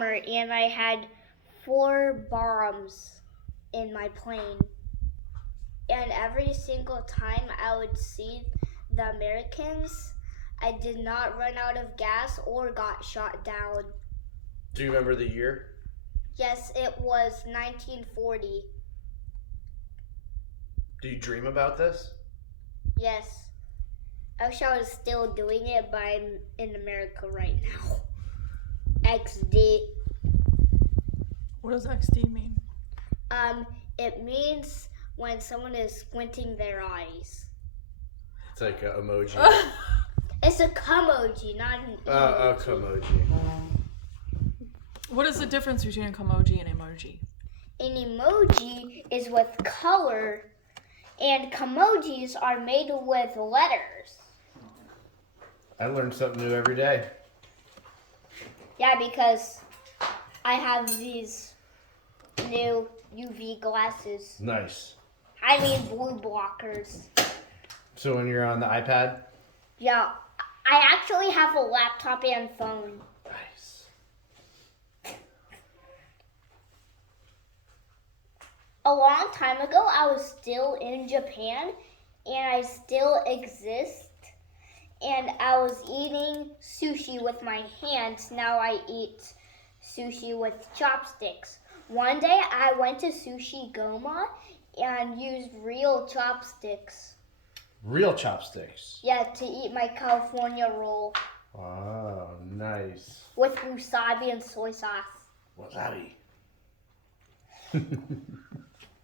summer, and I had 4 bombs in my plane. And every single time I would see the Americans, I did not run out of gas or got shot down. Do you remember the year? Yes, it was 1940. Do you dream about this? Yes. I wish I was still doing it, but I'm in America right now. XD. What does XD mean? It means when someone is squinting their eyes. It's like an emoji. It's a emoji, not an emoji. A emoji. What is the difference between a emoji and emoji? An emoji is with color, and emojis are made with letters. I learn something new every day. Yeah, because I have these new UV glasses. Nice. I mean blue blockers. So when you're on the iPad? Yeah, I actually have a laptop and phone. Nice. A long time ago, I was still in Japan, and I still exist. And I was eating sushi with my hands. Now I eat sushi with chopsticks. One day I went to Sushi Goma and used real chopsticks. Real chopsticks. Yeah, to eat my California roll. Wow, nice. With wasabi and soy sauce. Wasabi.